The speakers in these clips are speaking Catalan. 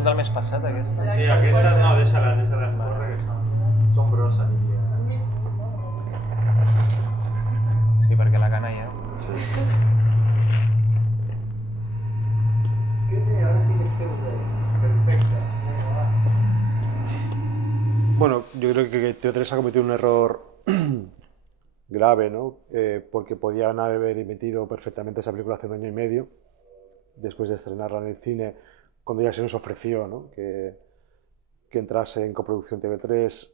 són del mes passat, aquestes? Sí, aquestes no, deixa-les córrer, que són grosses. Sí, perquè la gana ja... Sí. Ahora sí que estem bé. Perfecte. Bueno, yo creo que TV3 ha cometido un error grave, ¿no? Porque podían haber emitido perfectamente esa película hace un año y medio, después de estrenarla en el cine, cuando ya se nos ofreció, ¿no? que entrase en coproducción TV3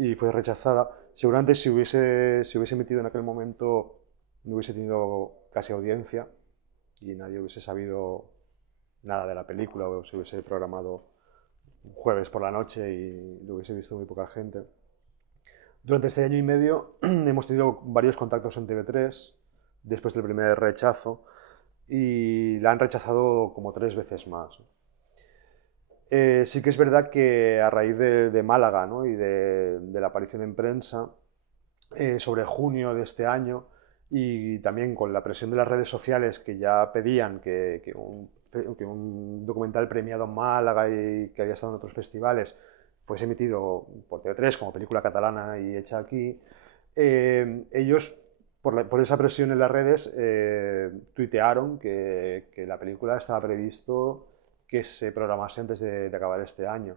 y fue rechazada. Seguramente si hubiese emitido en aquel momento no hubiese tenido casi audiencia y nadie hubiese sabido nada de la película, o se hubiese programado un jueves por la noche y lo hubiese visto muy poca gente. Durante este año y medio hemos tenido varios contactos en TV3 después del primer rechazo y la han rechazado como 3 veces más. Sí que es verdad que a raíz de Málaga, ¿no? Y de la aparición en prensa sobre junio de este año y también con la presión de las redes sociales que ya pedían que un documental premiado en Málaga y que había estado en otros festivales fuese emitido por TV3 como película catalana y hecha aquí, ellos, por esa presión en las redes, tuitearon que la película estaba previsto que se programase antes de acabar este año.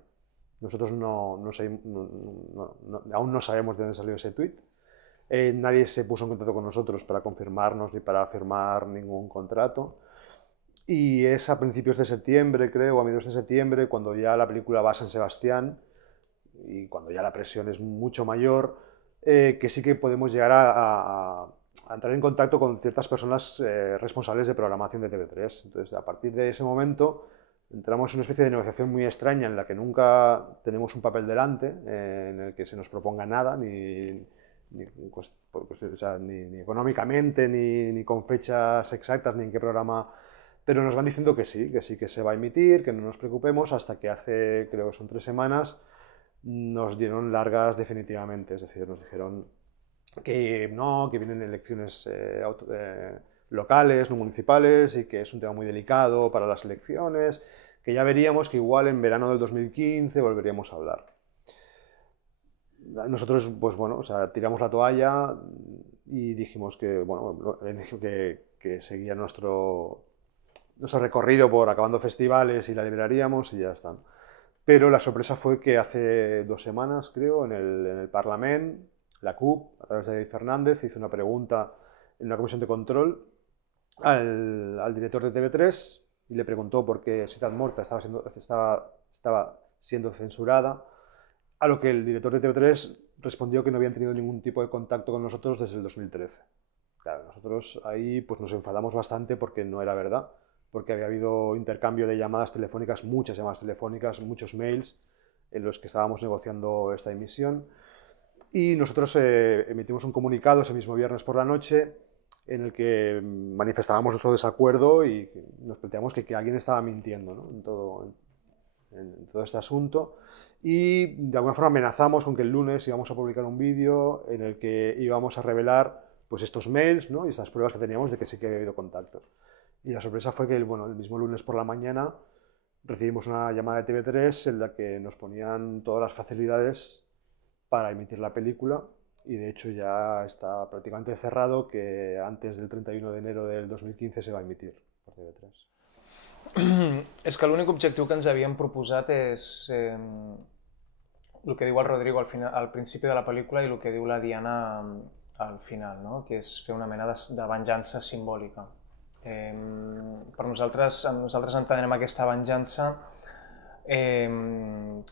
Nosotros aún no sabemos de dónde salió ese tuit. Nadie se puso en contacto con nosotros para confirmarnos ni para firmar ningún contrato. Y es a principios de septiembre, creo, a mediados de septiembre, cuando ya la película va a San Sebastián y cuando ya la presión es mucho mayor, que sí que podemos llegar a entrar en contacto con ciertas personas responsables de programación de TV3. Entonces, a partir de ese momento, entramos en una especie de negociación muy extraña en la que nunca tenemos un papel delante, en el que se nos proponga nada, ni económicamente, ni con fechas exactas, ni en qué programa, pero nos van diciendo que sí que se va a emitir, que no nos preocupemos, hasta que hace, creo que son 3 semanas, nos dieron largas definitivamente, es decir, nos dijeron que no, que vienen elecciones locales, no municipales, y que es un tema muy delicado para las elecciones, que ya veríamos que igual en verano del 2015 volveríamos a hablar. Nosotros, pues bueno, o sea, tiramos la toalla y dijimos que, bueno, que seguía nuestro recorrido por acabando festivales y la liberaríamos y ya está. Pero la sorpresa fue que hace 2 semanas, creo, en el Parlament, la CUP, a través de David Fernández, hizo una pregunta en una comisión de control al director de TV3 y le preguntó por qué Ciutat Morta estaba siendo censurada, a lo que el director de TV3 respondió que no habían tenido ningún tipo de contacto con nosotros desde el 2013. Claro, nosotros ahí pues nos enfadamos bastante porque no era verdad, porque había habido intercambio de llamadas telefónicas, muchas llamadas telefónicas, muchos mails en los que estábamos negociando esta emisión. Y nosotros emitimos un comunicado ese mismo viernes por la noche en el que manifestábamos nuestro desacuerdo y nos planteamos que alguien estaba mintiendo, ¿no? en todo este asunto. Y de alguna forma amenazamos con que el lunes íbamos a publicar un vídeo en el que íbamos a revelar pues, estos mails, ¿no? Y estas pruebas que teníamos de que sí que había habido contactos. Y la sorpresa fue que el mismo lunes por la mañana recibimos una llamada de TV3 en la que nos ponían todas las facilidades para emitir la película y de hecho ya está prácticamente cerrado que antes del 31 de enero del 2015 se va a emitir per TV3. És que l'únic objectiu que ens havíem proposat és el que diu el Rodrigo al principi de la pel·lícula i el que diu la Diana al final, no? Que és fer una mena de venjança simbòlica. Nosaltres entenem aquesta venjança en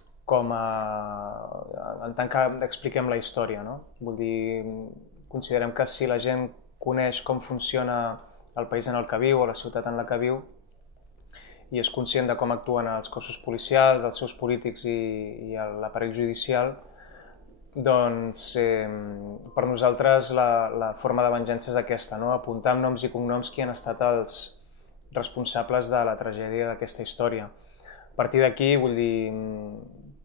tant que expliquem la història, no? Vull dir, considerem que si la gent coneix com funciona el país en el que viu o la ciutat en la que viu i és conscient de com actuen els cossos policials, els seus polítics i l'aparell judicial, doncs per nosaltres la forma de venjança és aquesta, no? Apuntar amb noms i cognoms qui han estat els responsables de la tragèdia d'aquesta història. A partir d'aquí, vull dir,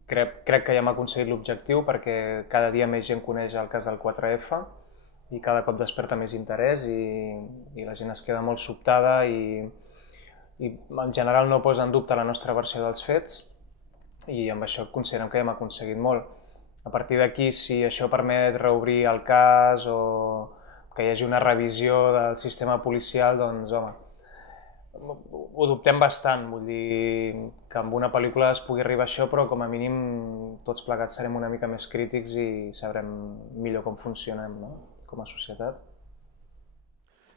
crec que ja hem aconseguit l'objectiu perquè cada dia més gent coneix el cas del 4F i cada cop desperta més interès i la gent es queda molt sobtada i i en general no posa en dubte la nostra versió dels fets i amb això considerem que hem aconseguit molt. A partir d'aquí, si això permet reobrir el cas o que hi hagi una revisió del sistema policial, doncs, home, ho dubtem bastant, vull dir que amb una pel·lícula es pugui arribar a això, però com a mínim tots plegats serem una mica més crítics i sabrem millor com funcionem, no? Com a societat.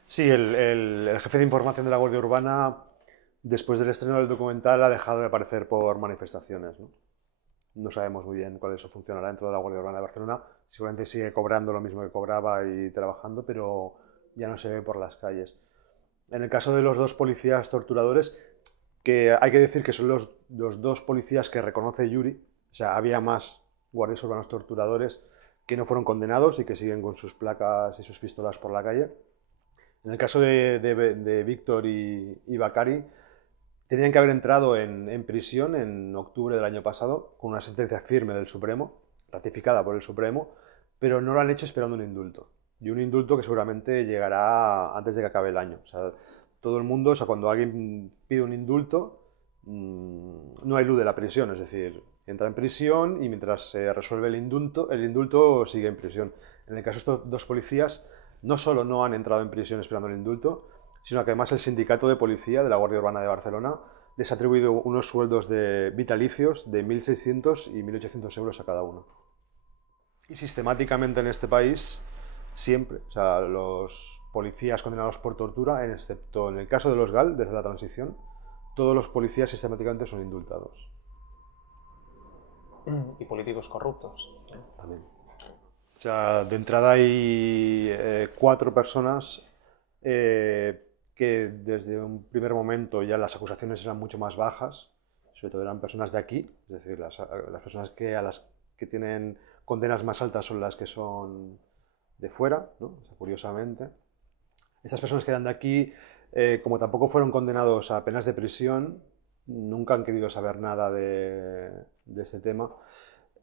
Sí, el jefe de información de la Guardia Urbana, después del estreno del documental, ha dejado de aparecer por manifestaciones, ¿no? No sabemos muy bien cuál es su funcionalidad dentro de la Guardia Urbana de Barcelona. Seguramente sigue cobrando lo mismo que cobraba y trabajando, pero ya no se ve por las calles. En el caso de los dos policías torturadores, que hay que decir que son los dos policías que reconoce Yuri, o sea, había más guardias urbanos torturadores que no fueron condenados y que siguen con sus placas y sus pistolas por la calle. En el caso de Víctor y Bakari, tenían que haber entrado en prisión en octubre del año pasado con una sentencia firme del Supremo, ratificada por el Supremo, pero no lo han hecho esperando un indulto. Y un indulto que seguramente llegará antes de que acabe el año. O sea, todo el mundo, o sea, cuando alguien pide un indulto, no elude la prisión, es decir, entra en prisión y mientras se resuelve el indulto sigue en prisión. En el caso de estos dos policías, no solo no han entrado en prisión esperando el indulto, sino que además el sindicato de policía de la Guardia Urbana de Barcelona les ha atribuido unos sueldos vitalicios de 1.600 y 1.800 euros a cada uno. Y sistemáticamente en este país, siempre, o sea, los policías condenados por tortura, excepto en el caso de los GAL, desde la transición, todos los policías sistemáticamente son indultados. Y políticos corruptos. También. O sea, de entrada hay 4 personas que desde un primer momento ya las acusaciones eran mucho más bajas, sobre todo eran personas de aquí, es decir, las personas a las que tienen condenas más altas son las que son de fuera, ¿no? O sea, curiosamente. Estas personas que eran de aquí, como tampoco fueron condenados a penas de prisión, nunca han querido saber nada de este tema.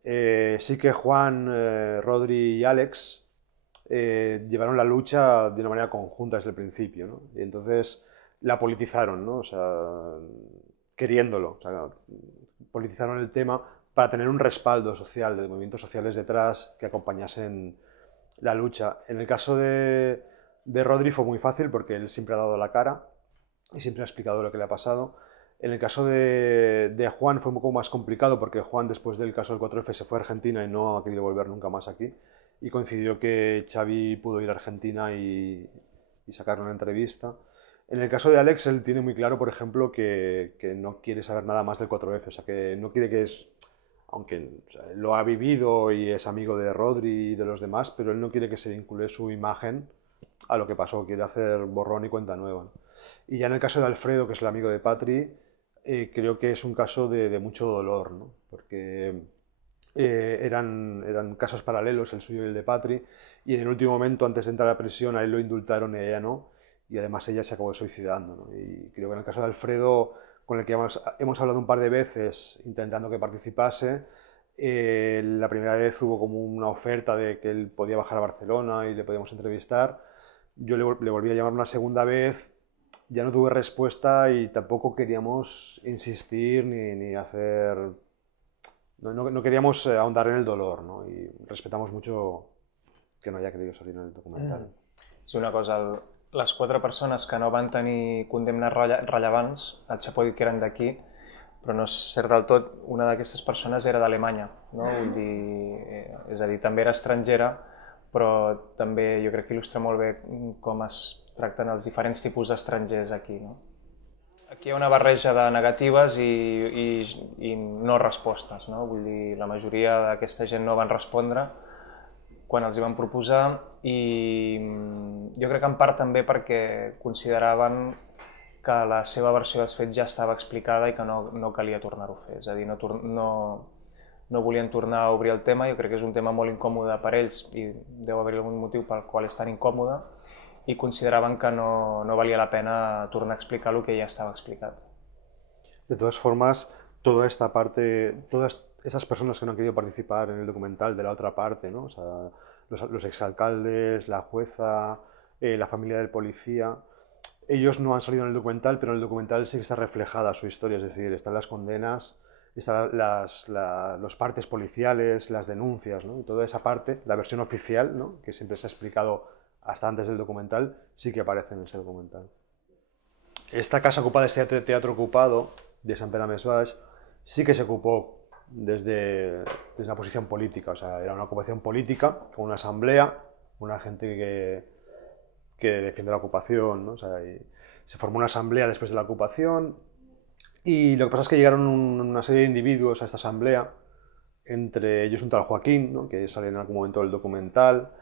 Sí que Juan, Rodri y Alex llevaron la lucha de una manera conjunta desde el principio, ¿no? Y entonces la politizaron, ¿no? O sea, queriéndolo. O sea, politizaron el tema para tener un respaldo social, de movimientos sociales detrás que acompañasen la lucha. En el caso de Rodri fue muy fácil porque él siempre ha dado la cara y siempre ha explicado lo que le ha pasado. En el caso de Juan fue un poco más complicado porque Juan, después del caso del 4F, se fue a Argentina y no ha querido volver nunca más aquí. Y coincidió que Xavi pudo ir a Argentina y sacar una entrevista. En el caso de Alex, él tiene muy claro, por ejemplo, que no quiere saber nada más del 4F. O sea, que no quiere que aunque o sea, lo ha vivido y es amigo de Rodri y de los demás, pero él no quiere que se vincule su imagen a lo que pasó. Quiere hacer borrón y cuenta nueva. Y ya en el caso de Alfredo, que es el amigo de Patri, creo que es un caso de mucho dolor, ¿no? Porque eran casos paralelos, el suyo y el de Patri, y en el último momento, antes de entrar a prisión, a él lo indultaron y a ella no, y además ella se acabó suicidando, ¿no? Y creo que en el caso de Alfredo, con el que hemos hablado un par de veces intentando que participase, la primera vez hubo como una oferta de que él podía bajar a Barcelona y le podíamos entrevistar. Yo le volví a llamar una segunda vez, ya no tuve respuesta y tampoco queríamos insistir ni hacer... No queríamos ahondar en el dolor, ¿no? Y respetamos mucho que no haya querido salir en el documental. Sí, una cosa, les 4 persones que no van tenir condemnes rellevants, el Chapo ha dit que eren d'aquí, però no és cert del tot, una d'aquestes persones era d'Alemanya, no? Vull dir, és a dir, també era estrangera, però també jo crec que il·lustra molt bé com es tracten els diferents tipus d'estrangers aquí, no? Aquí hi ha una barreja de negatives i no respostes, no? Vull dir, la majoria d'aquesta gent no van respondre quan els hi van proposar i jo crec que en part també perquè consideraven que la seva versió dels fets ja estava explicada i que no calia tornar-ho a fer, és a dir, no volien tornar a obrir el tema. Jo crec que és un tema molt incòmode per ells i deu haver-hi algun motiu pel qual és tan incòmode y consideraban que no valía la pena tornar a explicar lo que ya estaba explicado. De todas formas, toda esta parte, todas esas personas que no han querido participar en el documental de la otra parte, ¿no? O sea, los exalcaldes, la jueza, la familia del policía, Ellos no han salido en el documental, pero en el documental sí que está reflejada su historia, es decir, están las condenas, están los partes policiales, las denuncias, ¿no? Y toda esa parte, la versión oficial, ¿no? Que siempre se ha explicado hasta antes del documental, sí que aparece en ese documental. Esta casa ocupada, este teatro ocupado de Sant Pere Més Baix, sí que se ocupó desde una posición política, o sea, era una ocupación política, con una asamblea, una gente que defiende la ocupación, ¿no? O sea, se formó una asamblea después de la ocupación y lo que pasa es que llegaron una serie de individuos a esta asamblea, entre ellos un tal Joaquín, ¿no? Que sale en algún momento del documental,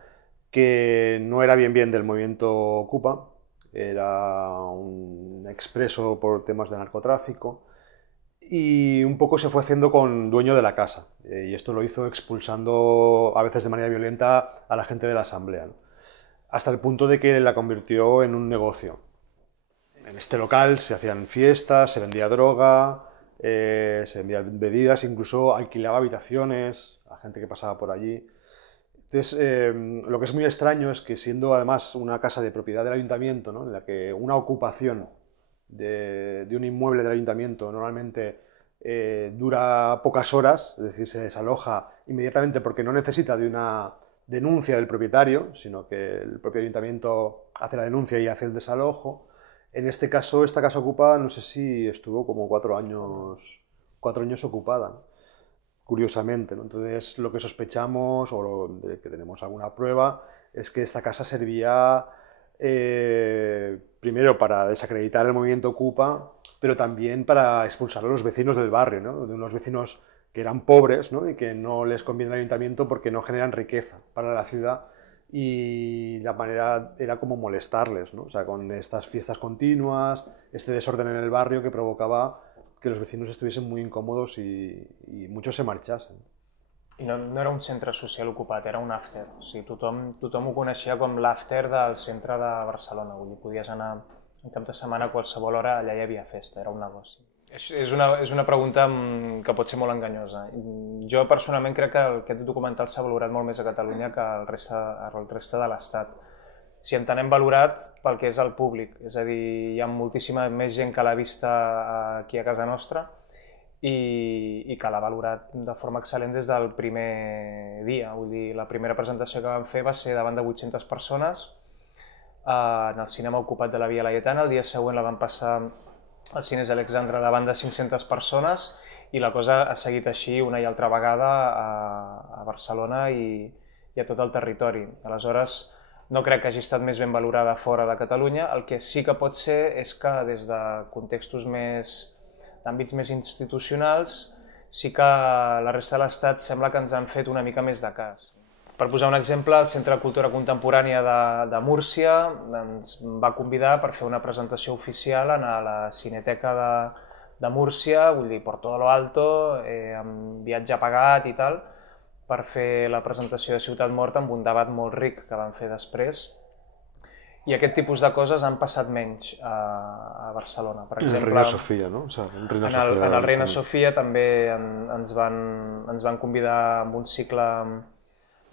que no era bien del movimiento Ocupa, era un expreso por temas de narcotráfico y un poco se fue haciendo con dueño de la casa y esto lo hizo expulsando a veces de manera violenta a la gente de la asamblea, ¿no? Hasta el punto de que la convirtió en un negocio. En este local se hacían fiestas, se vendía droga, se vendían bebidas, incluso alquilaba habitaciones a gente que pasaba por allí. Entonces, lo que es muy extraño es que siendo además una casa de propiedad del ayuntamiento, ¿no? En la que una ocupación de un inmueble del ayuntamiento normalmente dura pocas horas, es decir, se desaloja inmediatamente porque no necesita de una denuncia del propietario, sino que el propio ayuntamiento hace la denuncia y hace el desalojo. En este caso, esta casa ocupada, no sé si estuvo como 4 años ocupada, ¿no? Curiosamente, ¿no? Entonces, lo que sospechamos, o de que tenemos alguna prueba, es que esta casa servía primero para desacreditar el movimiento Ocupa, pero también para expulsar a los vecinos del barrio, ¿no? De unos vecinos que eran pobres, ¿no? Y que no les conviene al ayuntamiento porque no generan riqueza para la ciudad y la manera era como molestarles, ¿no? O sea, con estas fiestas continuas, este desorden en el barrio que provocaba que los vecinos estuviesen muy incòmodos i muchos se marchasen. I no era un centre social ocupat, era un after. O sigui, tothom ho coneixia com l'after del centre de Barcelona. Vull dir, podies anar en cap de setmana a qualsevol hora, allà hi havia festa, era un negoci. És una pregunta que pot ser molt enganyosa. Jo personalment crec que aquest documental s'ha valorat molt més a Catalunya que al resta de l'Estat. Si entenem valorat pel que és el públic, és a dir, hi ha moltíssima més gent que l'ha vista aquí a casa nostra i que l'ha valorat de forma excel·lent des del primer dia. Vull dir, la primera presentació que vam fer va ser davant de 800 persones en el cinema ocupat de la Via Laietana. El dia següent la vam passar als Cines Alexandre davant de 500 persones i la cosa ha seguit així una i altra vegada a Barcelona i a tot el territori. Aleshores, no crec que hagi estat més ben valorada fora de Catalunya. El que sí que pot ser és que des de contextos d'àmbits més institucionals sí que la resta de l'Estat sembla que ens han fet una mica més de cas. Per posar un exemple, el Centre de Cultura Contemporània de Múrcia ens va convidar per fer una presentació oficial a la Cineteca de Múrcia, vull dir, por todo lo alto, amb viatge pagat i tal, per fer la presentació de Ciutat Morta amb un debat molt ric que van fer després. I aquest tipus de coses han passat menys a Barcelona. Per exemple, el Reina Sofia, no? O sea, en el Reina Sofia també ens van convidar amb un cicle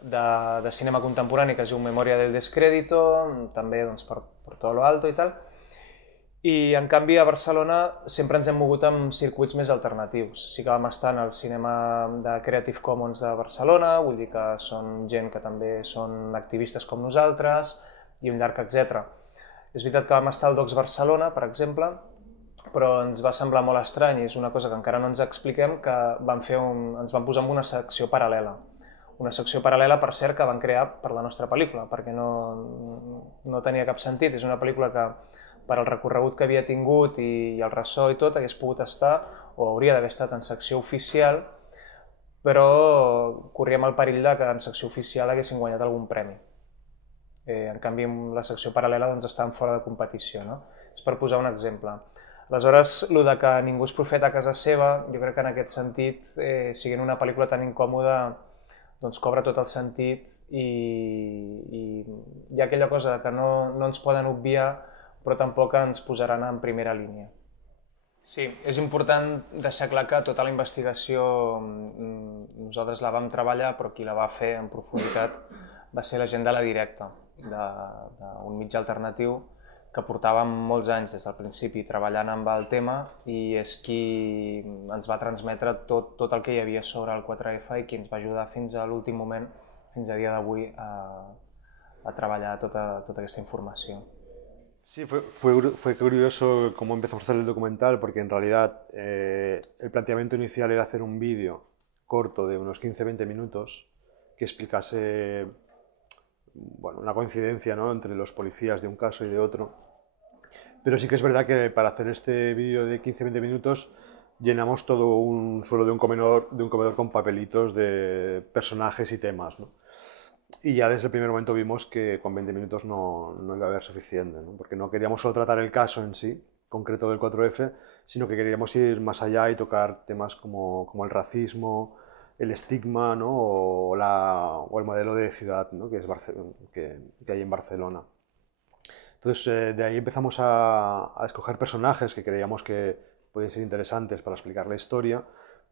de cinema contemporani que es diu Memoria del Descrédito, també doncs, per todo lo alto i tal. I en canvi a Barcelona sempre ens hem mogut amb circuits més alternatius. Sí que vam estar en el cinema de Creative Commons de Barcelona, vull dir que són gent que també són activistes com nosaltres i un llarg etc. És veritat que vam estar al Docs Barcelona, per exemple, però ens va semblar molt estrany i és una cosa que encara no ens expliquem, que ens van posar en una secció paral·lela. Una secció paral·lela, per cert, que van crear per la nostra pel·lícula, perquè no tenia cap sentit. És una pel·lícula que, per al recorregut que havia tingut i el ressò i tot, hagués pogut estar, o hauria d'haver estat en secció oficial, però corríem el perill que en secció oficial haguessin guanyat algun premi. En canvi, la secció paral·lela doncs, estava fora de competició, no? És per posar un exemple. Aleshores, el de que ningú és profeta a casa seva, jo crec que en aquest sentit, siguent una pel·lícula tan incòmoda, doncs cobra tot el sentit i hi ha aquella cosa que no ens poden obviar, però tampoc ens posaran en primera línia. Sí, és important deixar clar que tota la investigació nosaltres la vam treballar, però qui la va fer en profunditat va ser la gent de La Directa, d'un mitjà alternatiu que portàvem molts anys des del principi treballant amb el tema i és qui ens va transmetre tot el que hi havia sobre el 4F i qui ens va ajudar fins a l'últim moment, fins a dia d'avui, a treballar tota aquesta informació. Sí, fue curioso cómo empezamos a hacer el documental porque en realidad el planteamiento inicial era hacer un vídeo corto de unos 15-20 minutos que explicase bueno, una coincidencia, ¿no?, entre los policías de un caso y de otro. Pero sí que es verdad que para hacer este vídeo de 15-20 minutos llenamos todo un suelo de un comedor con papelitos de personajes y temas, ¿no? Y ya desde el primer momento vimos que con 20 minutos no iba a haber suficiente, ¿no? Porque no queríamos solo tratar el caso en sí, concreto del 4F, sino que queríamos ir más allá y tocar temas como el racismo, el estigma, ¿no?, o el modelo de ciudad, ¿no?, que hay en Barcelona. Entonces, de ahí empezamos a escoger personajes que creíamos que podían ser interesantes para explicar la historia,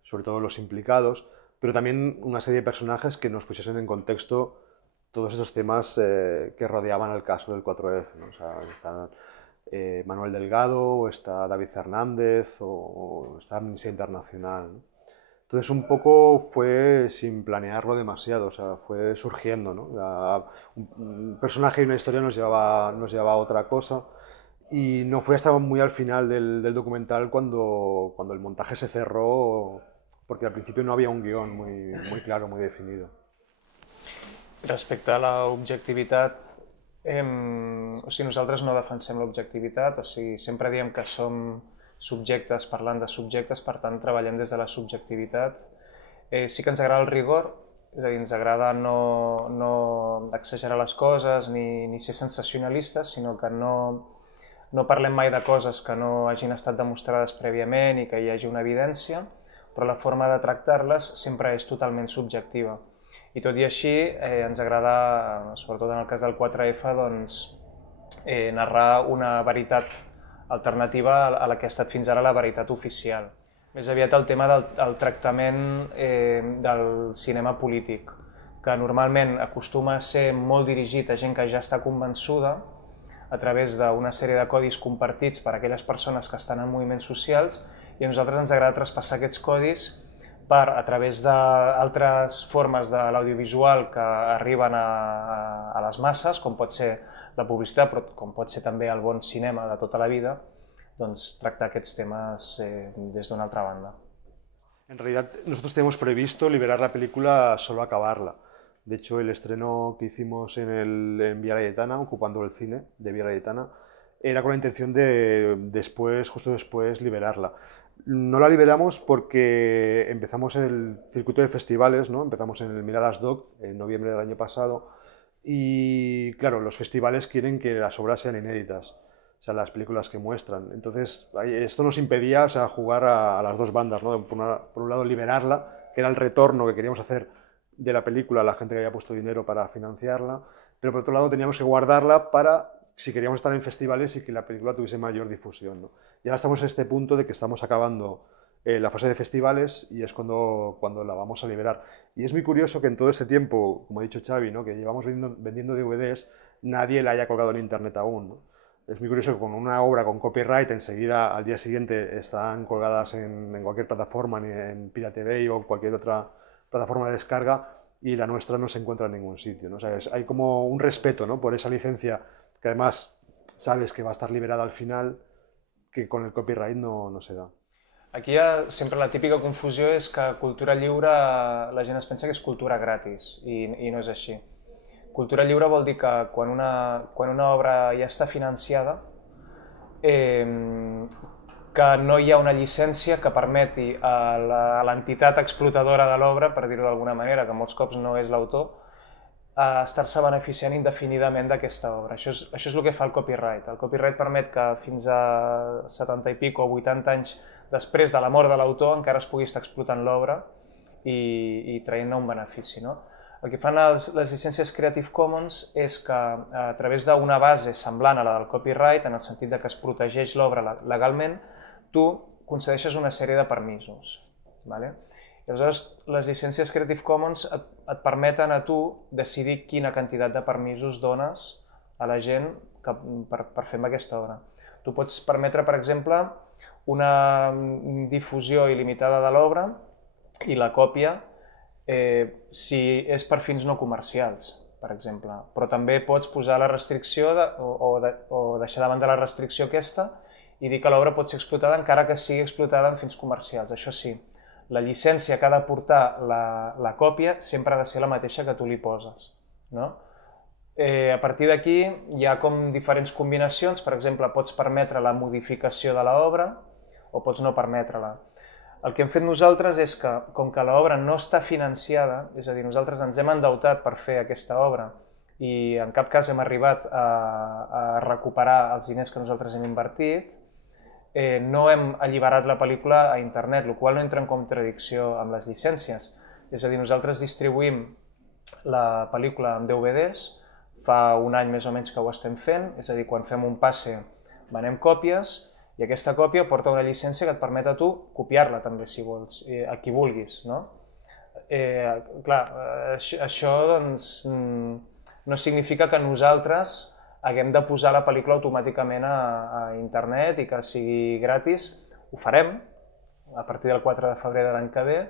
sobre todo los implicados, pero también una serie de personajes que nos pusiesen en contexto todos esos temas que rodeaban el caso del 4F, ¿no? O sea, está Manuel Delgado, o está David Fernández, o está Amnistía Internacional, ¿no? Entonces un poco fue sin planearlo demasiado, o sea, fue surgiendo, ¿no? Un personaje y una historia nos llevaba a otra cosa y no fue hasta muy al final del documental cuando el montaje se cerró, porque al principio no había un guión muy claro, muy definido. Respecte a l'objectivitat, o sigui, nosaltres no defensem l'objectivitat, o sigui, sempre diem que som subjectes parlant de subjectes, per tant treballem des de la subjectivitat. Sí que ens agrada el rigor, és a dir, ens agrada no exagerar les coses ni ser sensacionalistes, sinó que no parlem mai de coses que no hagin estat demostrades prèviament i que hi hagi una evidència, però la forma de tractar-les sempre és totalment subjectiva. I tot i així ens agrada, sobretot en el cas del 4F, doncs, narrar una veritat alternativa a la que ha estat fins ara la veritat oficial. Més aviat el tema del tractament del cinema polític, que normalment acostuma a ser molt dirigit a gent que ja està convençuda a través d'una sèrie de codis compartits per a aquelles persones que estan en moviments socials, i a nosaltres ens agrada traspassar aquests codis a través d'altres formes de l'audiovisual que arriben a les masses, com pot ser la publicitat, però com pot ser també el bon cinema de tota la vida, doncs tractar aquests temes des d'una altra banda. En realidad nosotros tenemos previsto liberar la película solo acabarla. De hecho, el estreno que hicimos en Vía Laietana, ocupando el cine de Vía Laietana, era con la intención de justo después, liberarla. No la liberamos porque empezamos en el circuito de festivales, ¿no? Empezamos en el Miradas Doc en noviembre del año pasado y, claro, los festivales quieren que las obras sean inéditas, o sea, las películas que muestran. Entonces, esto nos impedía, o sea, jugar a las dos bandas, ¿no? Por un lado, liberarla, que era el retorno que queríamos hacer de la película a la gente que había puesto dinero para financiarla, pero por otro lado teníamos que guardarla para si queríamos estar en festivales y que la película tuviese mayor difusión, ¿no? Y ahora estamos en este punto de que estamos acabando la fase de festivales y es cuando la vamos a liberar. Y es muy curioso que en todo este tiempo, como ha dicho Xavi, ¿no?, que llevamos vendiendo DVDs, nadie la haya colgado en internet aún, ¿no? Es muy curioso que con una obra con copyright enseguida al día siguiente están colgadas en cualquier plataforma, en Pirate Bay o cualquier otra plataforma de descarga, y la nuestra no se encuentra en ningún sitio, ¿no? O sea, hay como un respeto, ¿no?, por esa licencia que además sabes que va a estar liberada al final, que con el copyright no se da. Aquí hi ha sempre la típica confusió, és que cultura lliure la gent es pensa que és cultura gratis i no és així. Cultura lliure vol dir que quan una obra ja està financiada, que no hi ha una llicència que permeti a l'entitat explotadora de l'obra, per dir-ho d'alguna manera, que molts cops no és l'autor, a estar-se beneficiant indefinidament d'aquesta obra. Això és el que fa el copyright. El copyright permet que fins a 70 i pico o 80 anys després de la mort de l'autor encara es pugui estar explotant l'obra i traient-ne un benefici, no? El que fan les llicències Creative Commons és que a través d'una base semblant a la del copyright, en el sentit que es protegeix l'obra legalment, tu concedeixes una sèrie de permisos. I aleshores les llicències Creative Commons et permeten a tu decidir quina quantitat de permisos dones a la gent per fer amb aquesta obra. Tu pots permetre, per exemple, una difusió il·limitada de l'obra i la còpia si és per fins no comercials, per exemple. Però també pots posar la restricció o deixar de banda la restricció aquesta i dir que l'obra pot ser explotada encara que sigui explotada en fins comercials. Això sí, la llicència que ha de portar la còpia sempre ha de ser la mateixa que tu li poses, no? A partir d'aquí hi ha com diferents combinacions. Per exemple, pots permetre la modificació de l'obra o pots no permetre-la. El que hem fet nosaltres és que, com que l'obra no està financiada, és a dir, nosaltres ens hem endeutat per fer aquesta obra i en cap cas hem arribat a recuperar els diners que nosaltres hem invertit, no hem alliberat la pel·lícula a internet, el qual no entra en contradicció amb les llicències. És a dir, nosaltres distribuïm la pel·lícula en DVDs, fa un any més o menys que ho estem fent, és a dir, quan fem un passe venem còpies i aquesta còpia porta una llicència que et permet a tu copiar-la també, si vols, a qui vulguis, no? Clar, això doncs no significa que nosaltres haguem de posar la pel·lícula automàticament a internet i que sigui gratis. Ho farem a partir del 4 de febrer de l'any que ve,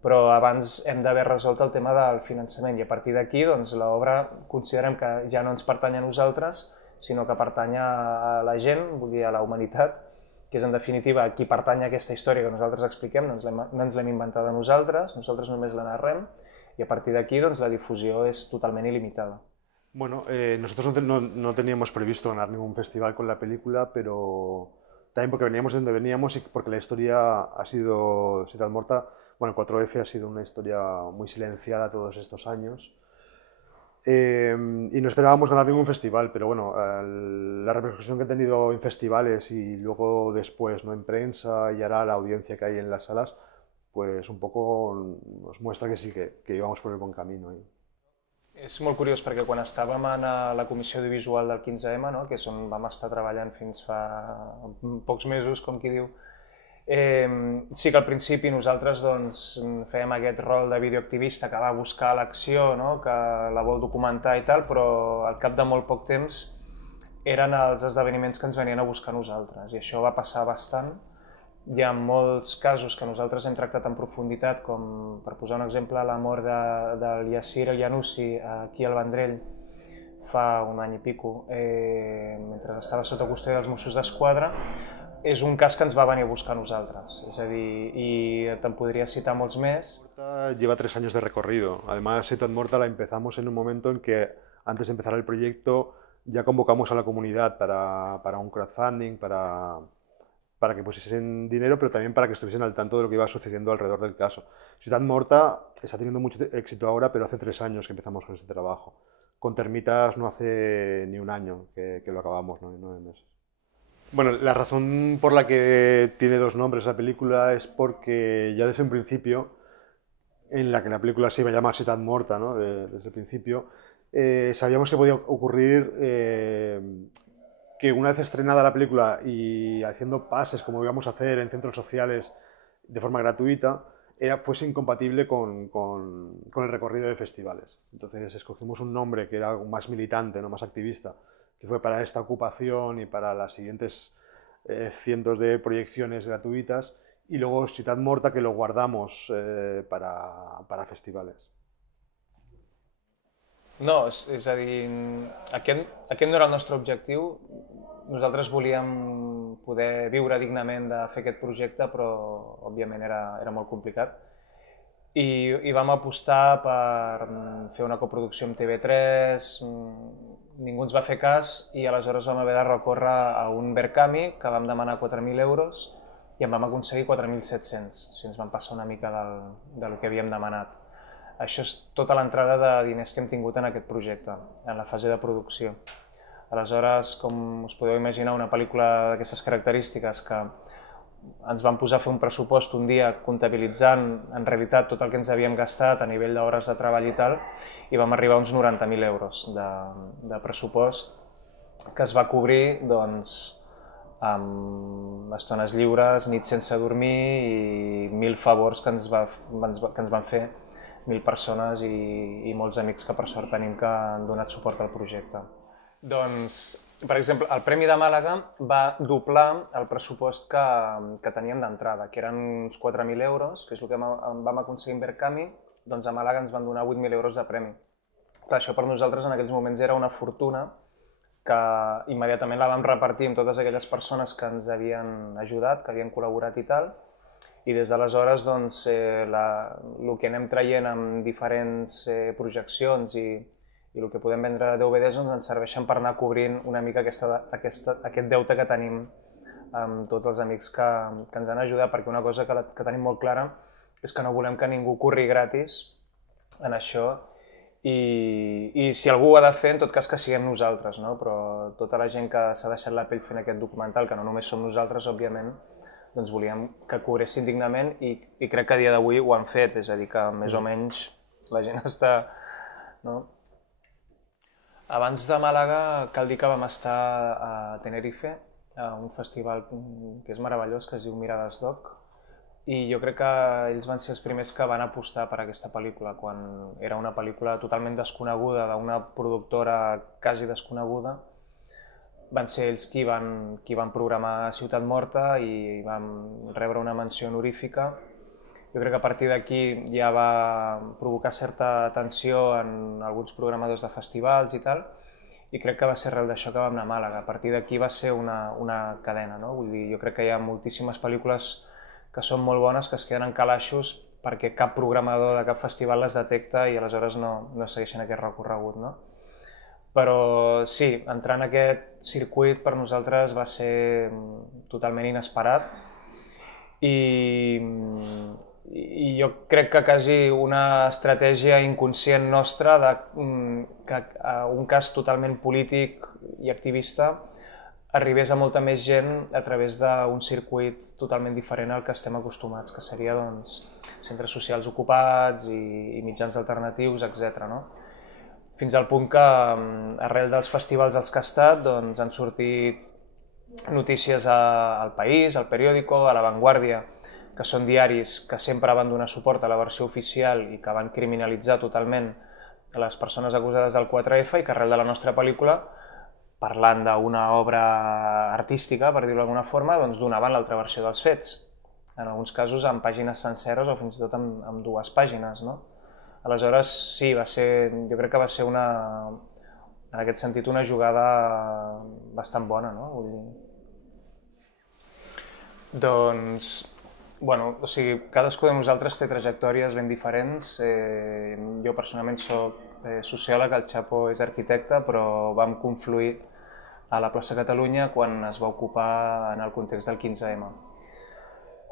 però abans hem d'haver resolt el tema del finançament i a partir d'aquí doncs, l'obra considerem que ja no ens pertany a nosaltres, sinó que pertany a la gent, vull dir a la humanitat, que és en definitiva a qui pertany a aquesta història que nosaltres expliquem, no ens l'hem inventada nosaltres només la narrem i a partir d'aquí doncs, la difusió és totalment il·limitada. Bueno, nosotros no teníamos previsto ganar ningún festival con la película, pero también porque veníamos de donde veníamos y porque la historia ha sido, Ciutat Morta, bueno, 4F ha sido una historia muy silenciada todos estos años y no esperábamos ganar ningún festival, pero bueno, la repercusión que ha tenido en festivales y luego después, ¿no?, en prensa y ahora la audiencia que hay en las salas, pues un poco nos muestra que sí, que íbamos por el buen camino. És molt curiós perquè quan estàvem a la comissió audiovisual del 15M, no?, que és on vam estar treballant fins fa pocs mesos, com qui diu, sí que al principi nosaltres doncs, fèiem aquest rol de videoactivista que va buscar l'acció, no?, que la vol documentar i tal, però al cap de molt poc temps eren els esdeveniments que ens venien a buscar nosaltres i això va passar bastant. Hi ha molts casos que nosaltres hem tractat en profunditat, com per posar un exemple la mort del Yassir El Yanussi aquí al Vendrell fa un any i pico, mentre estava sota custòdia dels Mossos d'Esquadra. És un cas que ens va venir a buscar a nosaltres, és a dir, i te'n podria citar molts més. Lleva 3 años de recorrido. Además, Ciutat Morta la empezamos en un momento en que, antes de empezar el proyecto, ya convocamos a la comunidad para un crowdfunding, para que pusiesen dinero, pero también para que estuviesen al tanto de lo que iba sucediendo alrededor del caso. Ciutat Morta está teniendo mucho éxito ahora, pero hace 3 años que empezamos con este trabajo. Con Termitas no hace ni un año que lo acabamos, ¿no? 9 meses. Bueno, la razón por la que tiene 2 nombres la película es porque ya desde un principio, en la que la película se iba a llamar Ciutat Morta, ¿no?, desde el principio, sabíamos que podía ocurrir que una vez estrenada la película y haciendo pases como íbamos a hacer en centros sociales de forma gratuita, fuese incompatible con el recorrido de festivales. Entonces escogimos un nombre que era más militante, ¿no?, más activista, que fue para esta ocupación y para las siguientes cientos de proyecciones gratuitas, y luego Ciutat Morta, que lo guardamos para festivales. No, és a dir, aquest no era el nostre objectiu. Nosaltres volíem poder viure dignament de fer aquest projecte, però òbviament era molt complicat. I vam apostar per fer una coproducció amb TV3, ningú ens va fer cas i aleshores vam haver de recórrer a un Berkami que vam demanar 4.000 euros i en vam aconseguir 4.700, si ens vam passar una mica del que havíem demanat. Això és tota l'entrada de diners que hem tingut en aquest projecte, en la fase de producció. Aleshores, com us podeu imaginar, una pel·lícula d'aquestes característiques que ens vam posar a fer un pressupost un dia comptabilitzant en realitat tot el que ens havíem gastat a nivell d'hores de treball i tal, i vam arribar a uns 90.000 euros de pressupost que es va cobrir doncs, amb estones lliures, nits sense dormir i 1.000 favors que ens van fer 1.000 persones i molts amics que per sort tenim que han donat suport al projecte. Doncs Per exemple, el Premi de Màlaga va doblar el pressupost que teníem d'entrada, que eren uns 4.000 euros, que és el que vam aconseguir en Berkami, doncs a Màlaga ens van donar 8.000 euros de premi. Clar, això per nosaltres en aquells moments era una fortuna que immediatament la vam repartir amb totes aquelles persones que ens havien ajudat, que havien col·laborat i tal, i des d'aleshores doncs, el que anem traient amb diferents projeccions i el que podem vendre de DVDs doncs, ens serveixen per anar cobrint una mica aquest deute que tenim amb tots els amics que ens han ajudat, perquè una cosa que tenim molt clara és que no volem que ningú corri gratis en això i si algú ho ha de fer, en tot cas que siguem nosaltres, no? Però tota la gent que s'ha deixat la pell fent aquest documental, que no només som nosaltres, òbviament, doncs volíem que cobressin dignament i crec que a dia d'avui ho han fet, és a dir, que més o menys la gent està... No? Abans de Màlaga cal dir que vam estar a Tenerife, a un festival que és meravellós, que es diu Mirades Doc, i jo crec que ells van ser els primers que van apostar per aquesta pel·lícula, quan era una pel·lícula totalment desconeguda, d'una productora quasi desconeguda. Van ser ells qui van programar Ciutat Morta i vam rebre una menció honorífica. Jo crec que a partir d'aquí ja va provocar certa tensió en alguns programadors de festivals i tal, i crec que va ser arrel d'això que vam anar a Màlaga. A partir d'aquí va ser una cadena, no? Vull dir, jo crec que hi ha moltíssimes pel·lícules que són molt bones, que es queden en calaixos perquè cap programador de cap festival les detecta i aleshores no segueixen aquest recorregut, no? Però sí, entrar en aquest circuit per nosaltres va ser totalment inesperat i jo crec que quasi una estratègia inconscient nostra que un cas totalment polític i activista arribés a molta més gent a través d'un circuit totalment diferent al que estem acostumats, que seria doncs, centres socials ocupats i mitjans alternatius, etc. No? Fins al punt que arrel dels festivals als que ha estat doncs, han sortit notícies al País, al Periódico, a La Vanguardia, que són diaris que sempre van donar suport a la versió oficial i que van criminalitzar totalment les persones acusades del 4F i que arrel de la nostra pel·lícula, parlant d'una obra artística, per dir-ho d'alguna forma, doncs donaven l'altra versió dels fets. En alguns casos amb pàgines senceres o fins i tot amb 2 pàgines, no? Aleshores, sí, jo crec que va ser en aquest sentit una jugada bastant bona, no? Vull dir... Doncs, bueno, o sigui, cadascú de nosaltres té trajectòries ben diferents. Jo personalment soc sociòleg, el Chapo és arquitecte, però vam confluir a la plaça Catalunya quan es va ocupar en el context del 15M.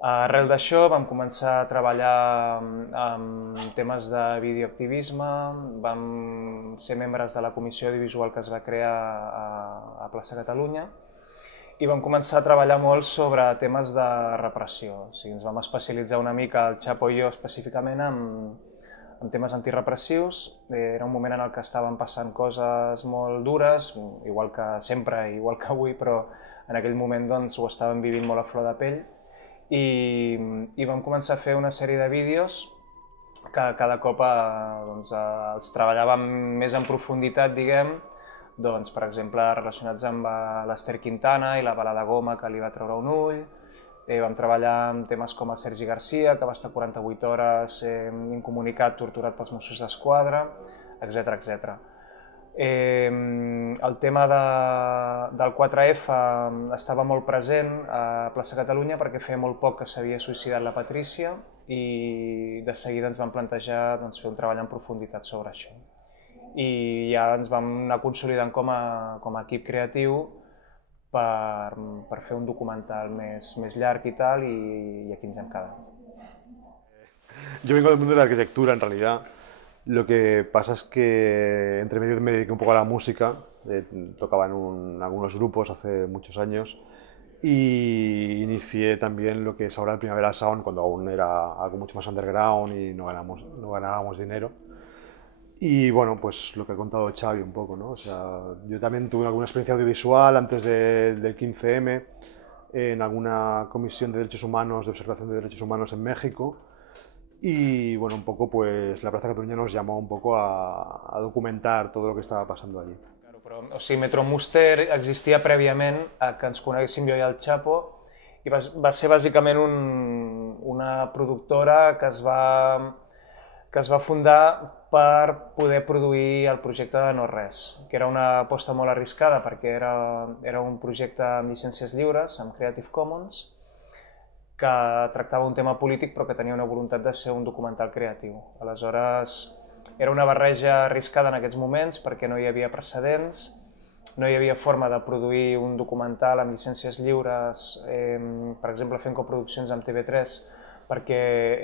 Arrel d'això vam començar a treballar amb temes de videoactivisme, vam ser membres de la comissió audiovisual que es va crear a plaça Catalunya i vam començar a treballar molt sobre temes de repressió. O sigui, ens vam especialitzar una mica, el Chapo i jo específicament, en temes antirepressius. Era un moment en el que estaven passant coses molt dures, igual que sempre, igual que avui, però en aquell moment doncs, ho estaven vivint molt a flor de pell i vam començar a fer una sèrie de vídeos que cada cop doncs, els treballàvem més en profunditat, diguem, doncs, per exemple, relacionats amb l'Ester Quintana i la bala de goma que li va treure un ull. Vam treballar amb temes com el Sergi Garcia, que va estar 48 hores incomunicat, torturat pels Mossos d'Esquadra, etc, etc. El tema del 4F estava molt present a plaça Catalunya perquè feia molt poc que s'havia suïcidat la Patrícia i de seguida ens vam plantejar doncs, fer un treball en profunditat sobre això. I ja ens vam anar consolidant com a equip creatiu per fer un documental més llarg y tal, y aquí ens hem quedat. Yo vengo del mundo de la arquitectura, en realidad. Lo que pasa es que entre medio me dediqué un poco a la música, tocaba en algunos grupos hace muchos años y inicié también lo que es ahora el Primavera Sound, cuando aún era algo mucho más underground y no ganábamos dinero. Y bueno, pues lo que ha contado Xavi un poco, ¿no? O sea, yo también tuve alguna experiencia audiovisual antes del 15M, en alguna comisión de derechos humanos, de observación de derechos humanos en México. Y bueno, un poco pues la Plaza Cataluña nos llamó un poco a documentar todo lo que estaba pasando allí. Però, o sigui, Metro Muster existia prèviament a que ens coneguéssim jo i el Chapo i va ser bàsicament una productora que es va fundar per poder produir el projecte de No Res, que era una aposta molt arriscada perquè era un projecte amb llicències lliures, amb Creative Commons, que tractava un tema polític però que tenia una voluntat de ser un documental creatiu. Aleshores, era una barreja arriscada en aquests moments perquè no hi havia precedents, no hi havia forma de produir un documental amb llicències lliures, per exemple fent coproduccions amb TV3, perquè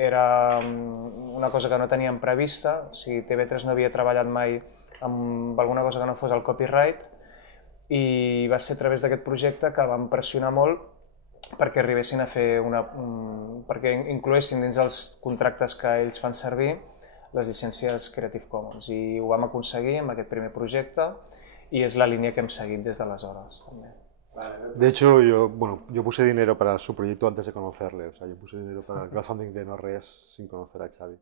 era una cosa que no teníem prevista, o sigui, TV3 no havia treballat mai amb alguna cosa que no fos el copyright, i va ser a través d'aquest projecte que vam pressionar molt perquè arribessin a fer perquè incloessin dins els contractes que ells fan servir les llicències Creative Commons, i ho vam aconseguir amb aquest primer projecte y es la línea que hem seguit des d'aleshores també. De hecho, yo puse dinero para su proyecto antes de conocerle, o sea, yo puse dinero para el crowdfunding de No Res sin conocer a Xavi.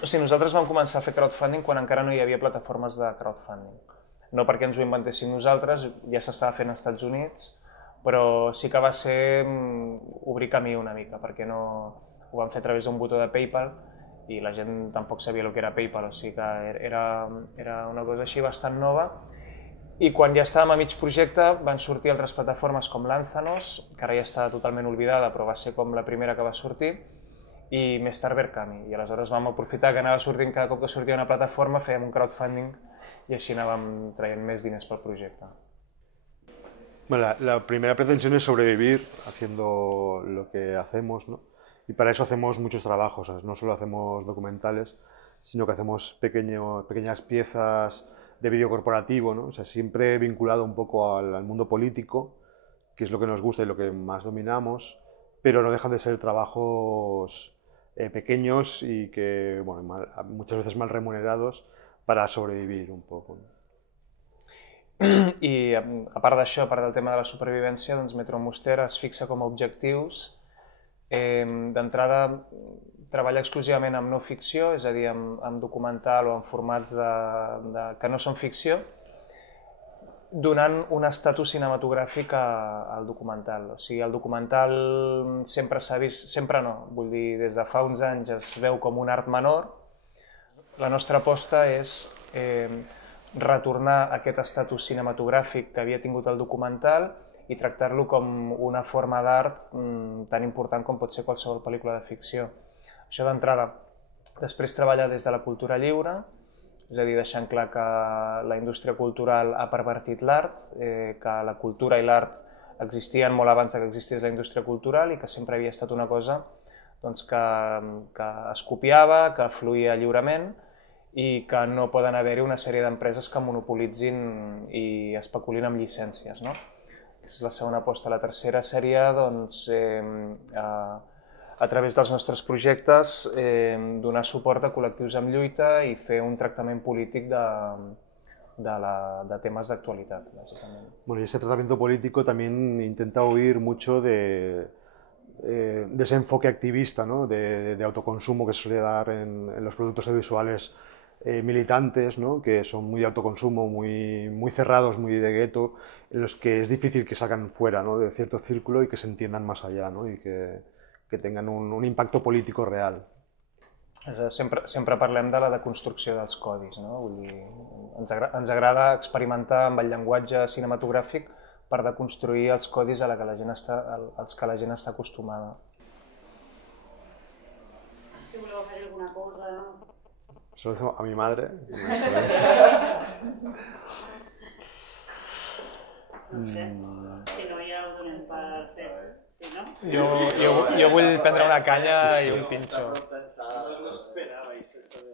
O sigui, nosaltres vam començar a fer crowdfunding quan encara no hi havia plataformes de crowdfunding. No perquè ens ho inventéssim nosaltres, ja s'estava fent als Estats Units, però sí que va ser obrir camí una mica, perquè no ho vam fer a través d'un botó de PayPal i la gent tampoc sabia el que era PayPal, o sigui que era una cosa així bastant nova. I quan ja estàvem a mig projecte van sortir altres plataformes com Lanzanos, que ara ja està totalment oblidada, però va ser com la primera que va sortir, i més tard Verkami. I aleshores vam aprofitar que anava sortint cada cop que sortia una plataforma, fèiem un crowdfunding i així anàvem traient més diners pel projecte. Bueno, la primera pretensión es sobrevivir haciendo lo que hacemos, ¿no? Y para eso hacemos muchos trabajos, ¿sabes? No solo hacemos documentales, sino que hacemos pequeñas piezas de vídeo corporativo, ¿no? O sea, siempre vinculado un poco al mundo político, que es lo que nos gusta y lo que más dominamos, pero no dejan de ser trabajos pequeños y que, bueno, muchas veces mal remunerados para sobrevivir un poco, ¿no? I a part d'això, a part del tema de la supervivència, doncs Metro Muster es fixa com a objectius d'entrada treballar exclusivament amb no ficció, és a dir, amb documental o en formats que no són ficció, donant un estatus cinematogràfic al documental. O sigui, el documental sempre s'ha vist, sempre no, vull dir, des de fa uns anys es veu com un art menor. La nostra aposta és retornar aquest estatus cinematogràfic que havia tingut el documental i tractar-lo com una forma d'art tan important com pot ser qualsevol pel·lícula de ficció. Això d'entrada. Després treballar des de la cultura lliure, és a dir, deixant clar que la indústria cultural ha pervertit l'art, que la cultura i l'art existien molt abans que existís la indústria cultural i que sempre havia estat una cosa que es copiava, que fluïa lliurement i que no poden haver-hi una sèrie d'empreses que monopolitzin i especulin amb llicències, no? És la segona aposta. La tercera seria, doncs, a través dels nostres projectes, donar suport a col·lectius en lluita i fer un tractament polític de temes d'actualitat, bàsicament. Bueno, y este tratamiento político también intenta huir mucho de ese enfoque activista, ¿no? de autoconsumo que se suele dar en los productos audiovisuales militantes, ¿no? Que son muy de autoconsumo, muy cerrados, muy de gueto, en los que es difícil que salgan fuera, ¿no? de cierto círculo y que se entiendan más allá, ¿no? Y que tengan un impacto político real. Sempre parlem de la deconstrucció dels codis, no? Vull dir, ens agrada experimentar amb el llenguatge cinematogràfic per deconstruir els codis als que la gent està acostumada. Si voleu fer alguna cosa... Se lo hizo a mi madre. No sé, si no ja ho donem per fet. Sí, no? Jo vull prendre una canya i un pinxo. No esperabais esto de...